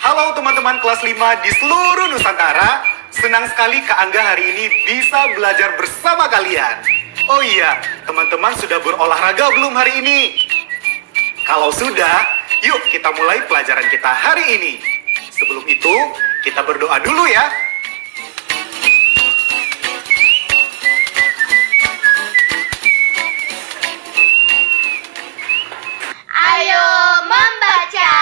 Halo teman-teman kelas 5 di seluruh Nusantara. Senang sekali Kak Angga hari ini bisa belajar bersama kalian. Oh iya, teman-teman sudah berolahraga belum hari ini? Kalau sudah, yuk kita mulai pelajaran kita hari ini. Sebelum itu, kita berdoa dulu ya. Ayo membaca.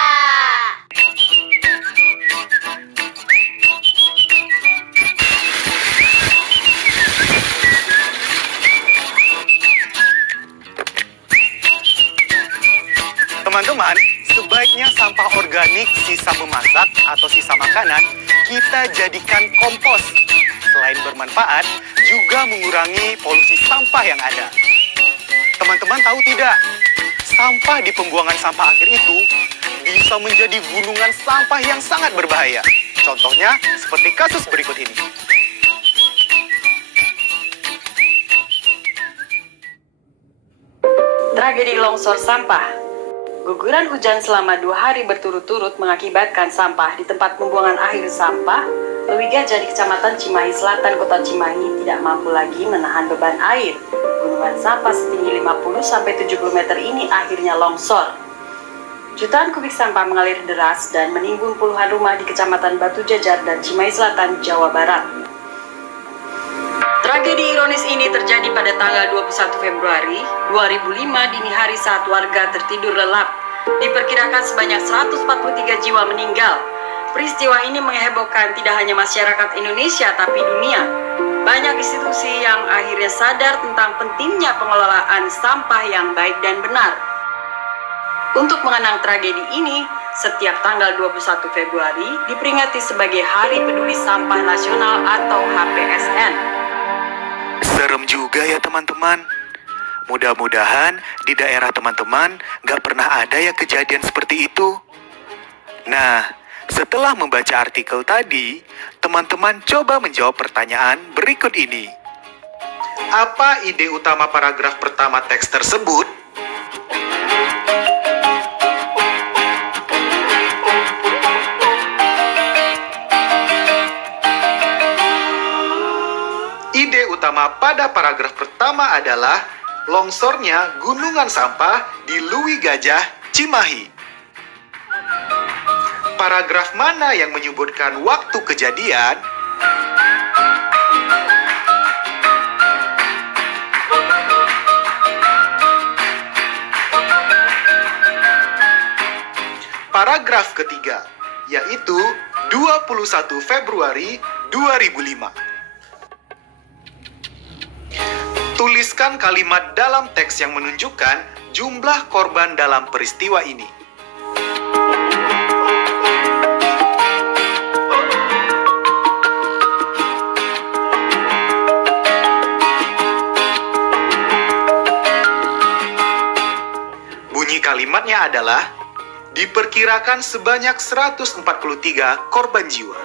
Teman-teman, sebaiknya sampah organik, sisa memasak, atau sisa makanan kita jadikan kompos. Selain bermanfaat, juga mengurangi polusi sampah yang ada. Teman-teman tahu tidak? Sampah di pembuangan sampah akhir itu bisa menjadi gunungan sampah yang sangat berbahaya. Contohnya seperti kasus berikut ini. Tragedi longsor sampah. Guguran hujan selama 2 hari berturut-turut mengakibatkan sampah di tempat pembuangan akhir sampah Lewi Gajah di Kecamatan Cimahi Selatan, Kota Cimahi tidak mampu lagi menahan beban air. Gunungan sampah setinggi 50-70 meter ini akhirnya longsor. Jutaan kubik sampah mengalir deras dan menimbun puluhan rumah di Kecamatan Batu Jajar dan Cimahi Selatan, Jawa Barat. Tragedi ironis ini terjadi pada tanggal 21 Februari 2005 dini hari saat warga tertidur lelap. Diperkirakan sebanyak 143 jiwa meninggal. Peristiwa ini menghebohkan tidak hanya masyarakat Indonesia tapi dunia. Banyak institusi yang akhirnya sadar tentang pentingnya pengelolaan sampah yang baik dan benar. Untuk mengenang tragedi ini, setiap tanggal 21 Februari diperingati sebagai Hari Peduli Sampah Nasional atau HPSN. Serem juga ya teman-teman. Mudah-mudahan di daerah teman-teman gak pernah ada ya kejadian seperti itu. Nah, setelah membaca artikel tadi, teman-teman coba menjawab pertanyaan berikut ini. Apa ide utama paragraf pertama teks tersebut? Ide utama pada paragraf pertama adalah longsornya gunungan sampah di Lewi Gajah, Cimahi. Paragraf mana yang menyebutkan waktu kejadian? Paragraf ketiga, yaitu 21 Februari 2005. Tuliskan kalimat dalam teks yang menunjukkan jumlah korban dalam peristiwa ini. Bunyi kalimatnya adalah, diperkirakan sebanyak 143 korban jiwa.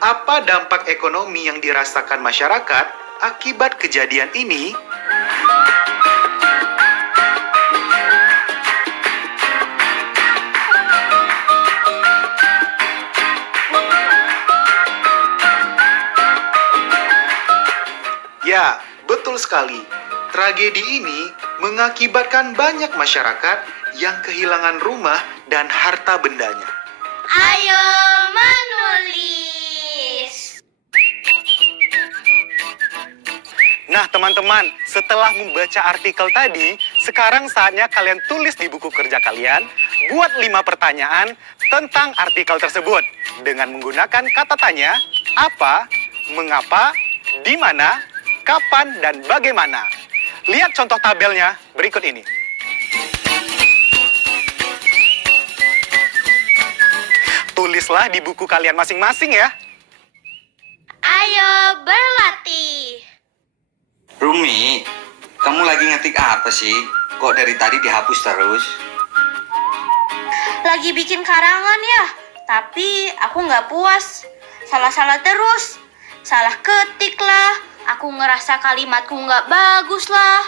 Apa dampak ekonomi yang dirasakan masyarakat akibat kejadian ini? Ya, betul sekali. Tragedi ini mengakibatkan banyak masyarakat yang kehilangan rumah dan harta bendanya. Ayo menulis. Nah teman-teman, setelah membaca artikel tadi, sekarang saatnya kalian tulis di buku kerja kalian, buat 5 pertanyaan tentang artikel tersebut. Dengan menggunakan kata tanya, apa, mengapa, di mana, kapan, dan bagaimana. Lihat contoh tabelnya berikut ini. Tulislah di buku kalian masing-masing ya. Ayo berlatih. Rumi, kamu lagi ngetik apa sih? Kok dari tadi dihapus terus? Lagi bikin karangan ya, tapi aku nggak puas. Salah-salah terus. Salah ketik lah. Aku ngerasa kalimatku nggak bagus lah.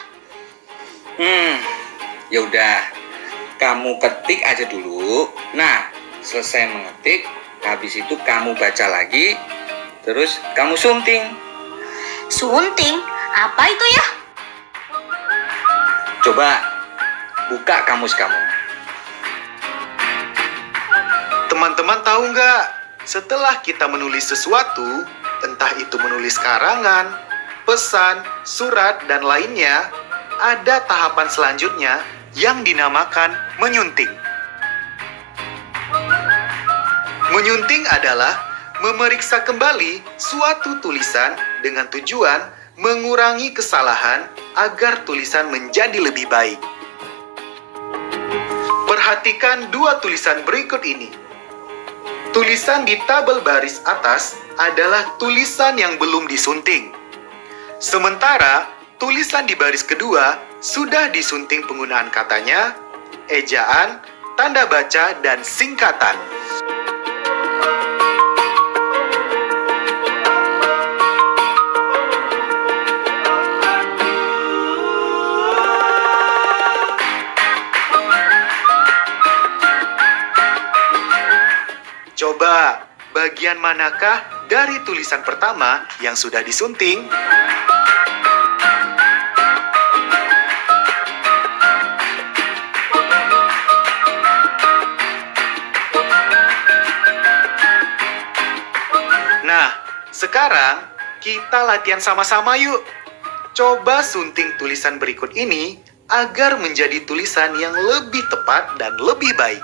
Ya udah, kamu ketik aja dulu. Nah, selesai mengetik, habis itu kamu baca lagi, terus kamu sunting. Sunting? Apa itu ya? Coba buka kamus kamu. Teman-teman tahu nggak, setelah kita menulis sesuatu, entah itu menulis karangan, pesan, surat, dan lainnya, ada tahapan selanjutnya yang dinamakan menyunting. Menyunting adalah memeriksa kembali suatu tulisan dengan tujuan mengurangi kesalahan agar tulisan menjadi lebih baik. Perhatikan 2 tulisan berikut ini. Tulisan di tabel baris atas adalah tulisan yang belum disunting. Sementara tulisan di baris kedua sudah disunting penggunaan katanya, ejaan, tanda baca, dan singkatan. Coba, bagian manakah dari tulisan pertama yang sudah disunting? Nah, sekarang kita latihan sama-sama yuk. Coba sunting tulisan berikut ini agar menjadi tulisan yang lebih tepat dan lebih baik.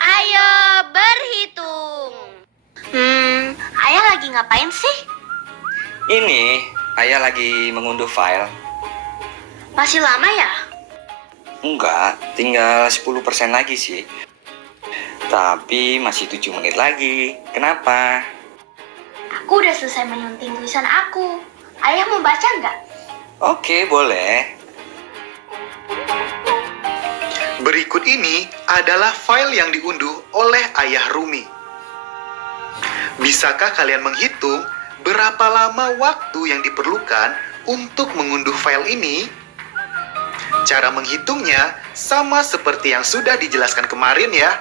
Ayo berhitung. Ayah lagi ngapain sih? Ini, ayah lagi mengunduh file. Masih lama ya? Enggak, tinggal 10% lagi sih. Tapi masih 7 menit lagi. Kenapa? Aku udah selesai menyunting tulisan aku. Ayah mau baca nggak? Oke, boleh. Berikut ini adalah file yang diunduh oleh Ayah Rumi. Bisakah kalian menghitung berapa lama waktu yang diperlukan untuk mengunduh file ini? Cara menghitungnya sama seperti yang sudah dijelaskan kemarin ya.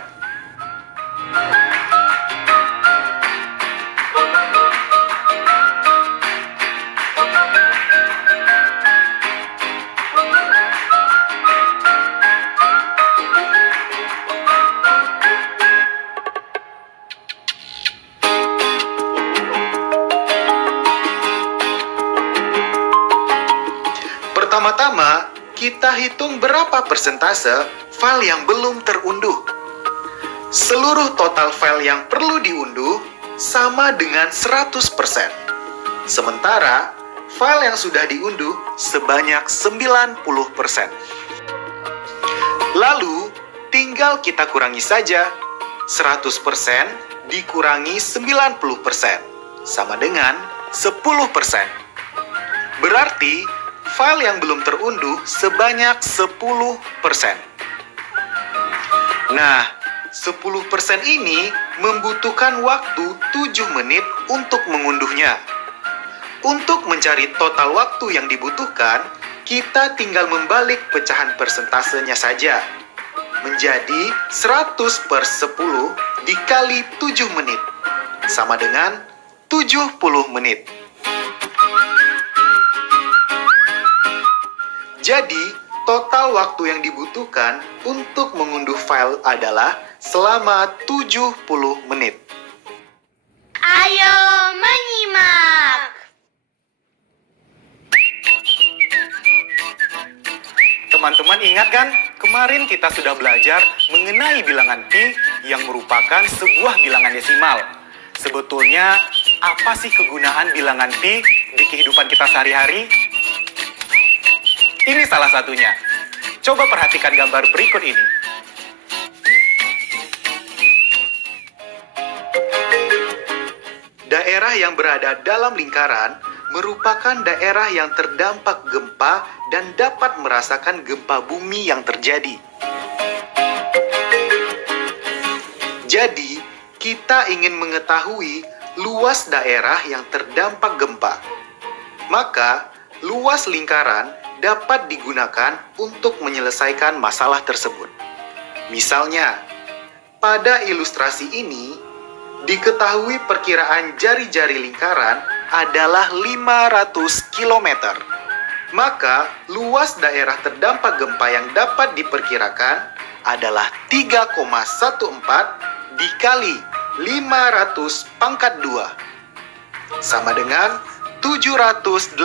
Pertama-tama, kita hitung berapa persentase file yang belum terunduh. Seluruh total file yang perlu diunduh sama dengan 100%. Sementara, file yang sudah diunduh sebanyak 90%. Lalu, tinggal kita kurangi saja. 100% dikurangi 90%, sama dengan 10%. Berarti, file yang belum terunduh sebanyak 10%. Nah, 10% ini membutuhkan waktu 7 menit untuk mengunduhnya. Untuk mencari total waktu yang dibutuhkan, kita tinggal membalik pecahan persentasenya saja. Menjadi 100/10 dikali 7 menit, sama dengan 70 menit. Jadi, total waktu yang dibutuhkan untuk mengunduh file adalah selama 70 menit. Ayo menyimak. Teman-teman ingat kan? Kemarin kita sudah belajar mengenai bilangan pi yang merupakan sebuah bilangan desimal. Sebetulnya, apa sih kegunaan bilangan pi di kehidupan kita sehari-hari? Ini salah satunya. Coba perhatikan gambar berikut ini. Daerah yang berada dalam lingkaran merupakan daerah yang terdampak gempa dan dapat merasakan gempa bumi yang terjadi. Jadi, kita ingin mengetahui luas daerah yang terdampak gempa. Maka, luas lingkaran dapat digunakan untuk menyelesaikan masalah tersebut. Misalnya, pada ilustrasi ini, diketahui perkiraan jari-jari lingkaran adalah 500 km. Maka, luas daerah terdampak gempa yang dapat diperkirakan adalah 3,14 dikali 500 pangkat 2, sama dengan 785.000.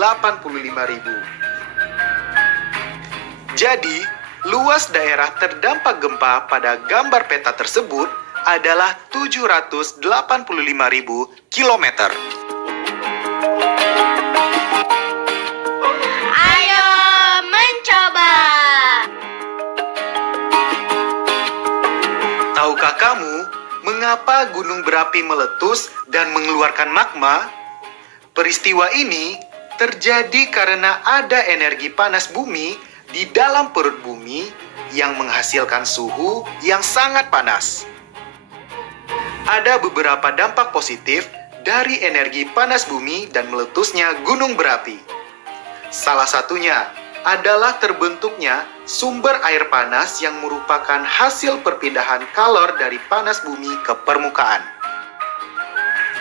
Jadi, luas daerah terdampak gempa pada gambar peta tersebut adalah 785.000 km. Ayo mencoba. Tahukah kamu mengapa gunung berapi meletus dan mengeluarkan magma? Peristiwa ini terjadi karena ada energi panas bumi di dalam perut bumi yang menghasilkan suhu yang sangat panas. Ada beberapa dampak positif dari energi panas bumi dan meletusnya gunung berapi. Salah satunya adalah terbentuknya sumber air panas yang merupakan hasil perpindahan kalor dari panas bumi ke permukaan.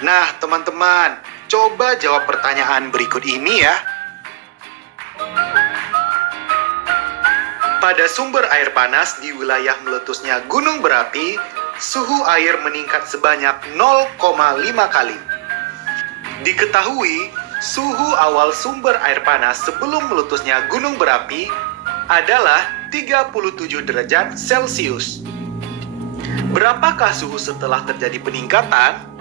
Nah, teman-teman, coba jawab pertanyaan berikut ini ya. Pada sumber air panas di wilayah meletusnya gunung berapi, suhu air meningkat sebanyak 0,5 kali. Diketahui, suhu awal sumber air panas sebelum meletusnya gunung berapi adalah 37 derajat Celcius. Berapakah suhu setelah terjadi peningkatan?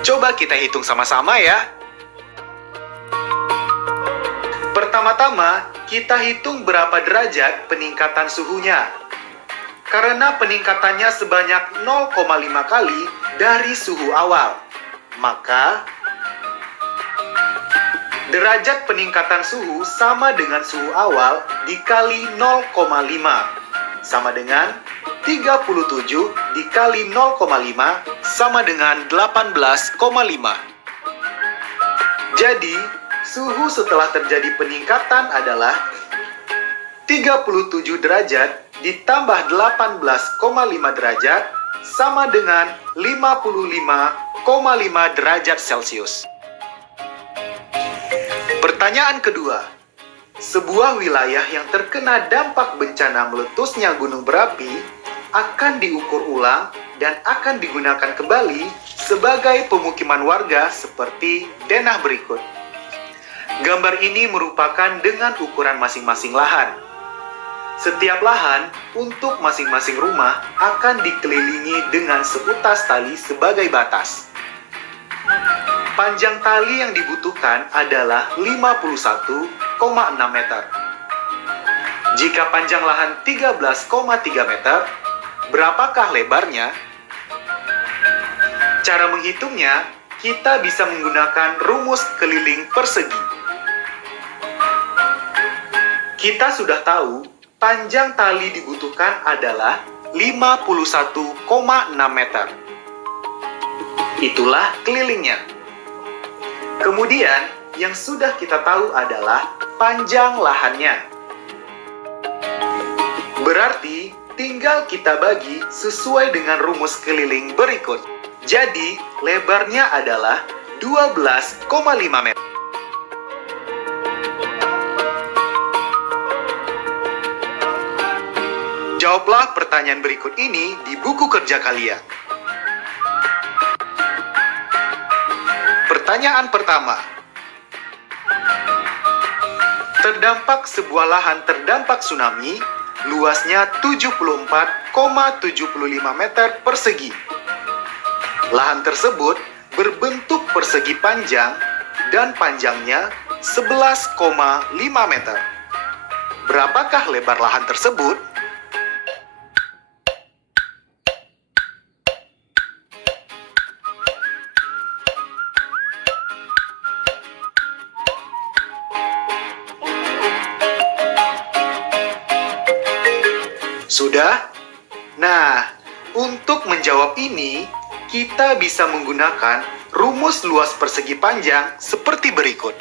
Coba kita hitung sama-sama ya. Pertama-tama, kita hitung berapa derajat peningkatan suhunya. Karena peningkatannya sebanyak 0,5 kali dari suhu awal, maka derajat peningkatan suhu sama dengan suhu awal dikali 0,5, sama dengan 37 dikali 0,5 sama dengan 18,5. Jadi, suhu setelah terjadi peningkatan adalah 37 derajat ditambah 18,5 derajat sama dengan 55,5 derajat Celcius. Pertanyaan kedua, sebuah wilayah yang terkena dampak bencana meletusnya gunung berapi akan diukur ulang dan akan digunakan kembali sebagai pemukiman warga seperti denah berikut. Gambar ini merupakan dengan ukuran masing-masing lahan. Setiap lahan untuk masing-masing rumah akan dikelilingi dengan seutas tali sebagai batas. Panjang tali yang dibutuhkan adalah 51,6 meter. Jika panjang lahan 13,3 meter, berapakah lebarnya? Cara menghitungnya, kita bisa menggunakan rumus keliling persegi. Kita sudah tahu panjang tali dibutuhkan adalah 51,6 meter. Itulah kelilingnya. Kemudian, yang sudah kita tahu adalah panjang lahannya. Berarti, tinggal kita bagi sesuai dengan rumus keliling berikut. Jadi, lebarnya adalah 12,5 meter. Jawablah pertanyaan berikut ini di buku kerja kalian. Pertanyaan pertama. Terdampak sebuah lahan terdampak tsunami, luasnya 74,75 meter persegi. Lahan tersebut berbentuk persegi panjang dan panjangnya 11,5 meter. Berapakah lebar lahan tersebut? Sudah? Nah, untuk menjawab ini, kita bisa menggunakan rumus luas persegi panjang seperti berikut.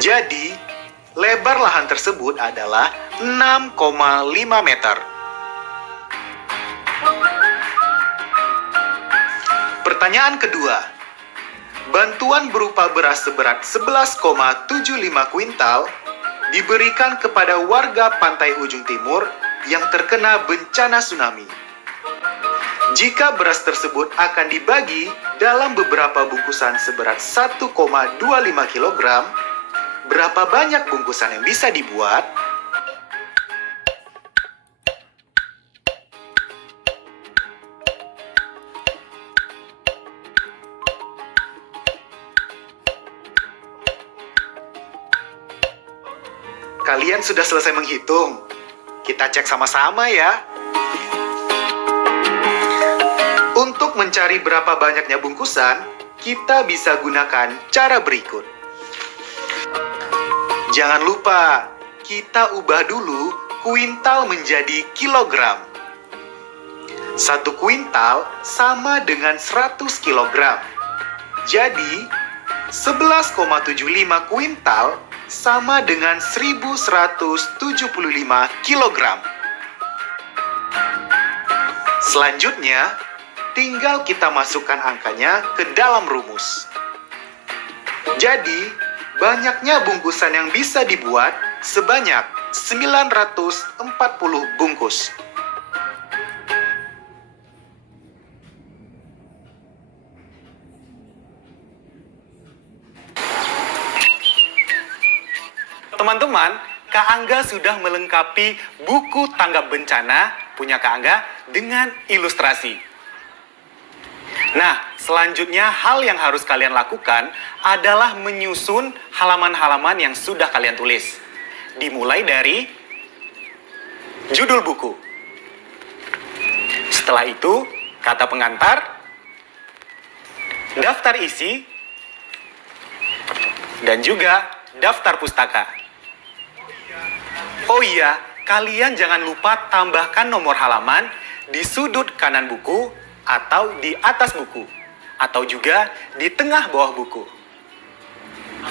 Jadi, lebar lahan tersebut adalah 6,5 meter. Pertanyaan kedua. Bantuan berupa beras seberat 11,75 kuintal diberikan kepada warga pantai ujung timur yang terkena bencana tsunami. Jika beras tersebut akan dibagi dalam beberapa bungkusan seberat 1,25 kg, berapa banyak bungkusan yang bisa dibuat? Kalian sudah selesai menghitung? Kita cek sama-sama ya. Untuk mencari berapa banyaknya bungkusan, kita bisa gunakan cara berikut. Jangan lupa, kita ubah dulu kuintal menjadi kilogram. 1 kuintal sama dengan 100 kilogram. Jadi, 11,75 kuintal sama dengan 1175 kilogram. Selanjutnya, tinggal kita masukkan angkanya ke dalam rumus. Jadi, banyaknya bungkusan yang bisa dibuat sebanyak 940 bungkus. Teman-teman, Kak Angga sudah melengkapi buku tanggap bencana punya Kak Angga dengan ilustrasi. Nah, selanjutnya hal yang harus kalian lakukan adalah menyusun halaman-halaman yang sudah kalian tulis. Dimulai dari judul buku. Setelah itu, kata pengantar, daftar isi, dan juga daftar pustaka. Oh iya, kalian jangan lupa tambahkan nomor halaman di sudut kanan buku atau di atas buku, atau juga di tengah bawah buku.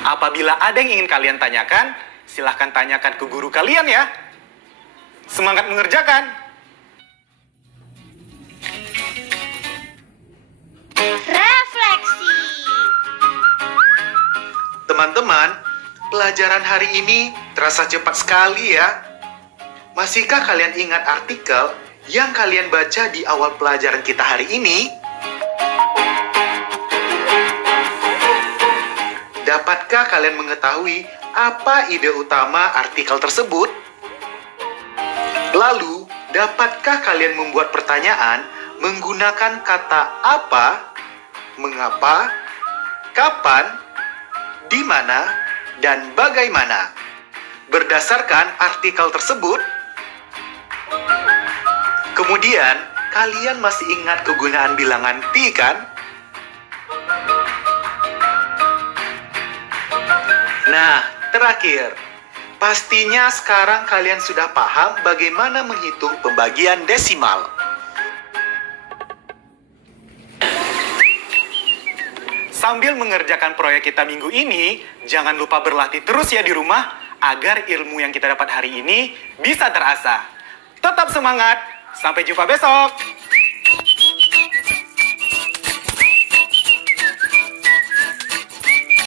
Apabila ada yang ingin kalian tanyakan, silahkan tanyakan ke guru kalian ya. Semangat mengerjakan! Refleksi. Teman-teman, pelajaran hari ini terasa cepat sekali ya. Masihkah kalian ingat artikel yang kalian baca di awal pelajaran kita hari ini? Dapatkah kalian mengetahui apa ide utama artikel tersebut? Lalu, dapatkah kalian membuat pertanyaan menggunakan kata apa, mengapa, kapan, di mana, dan bagaimana? Berdasarkan artikel tersebut, kemudian kalian masih ingat kegunaan bilangan pi kan? Nah, terakhir, pastinya sekarang kalian sudah paham bagaimana menghitung pembagian desimal. Sambil mengerjakan proyek kita minggu ini, jangan lupa berlatih terus ya di rumah agar ilmu yang kita dapat hari ini bisa terasah. Tetap semangat, sampai jumpa besok!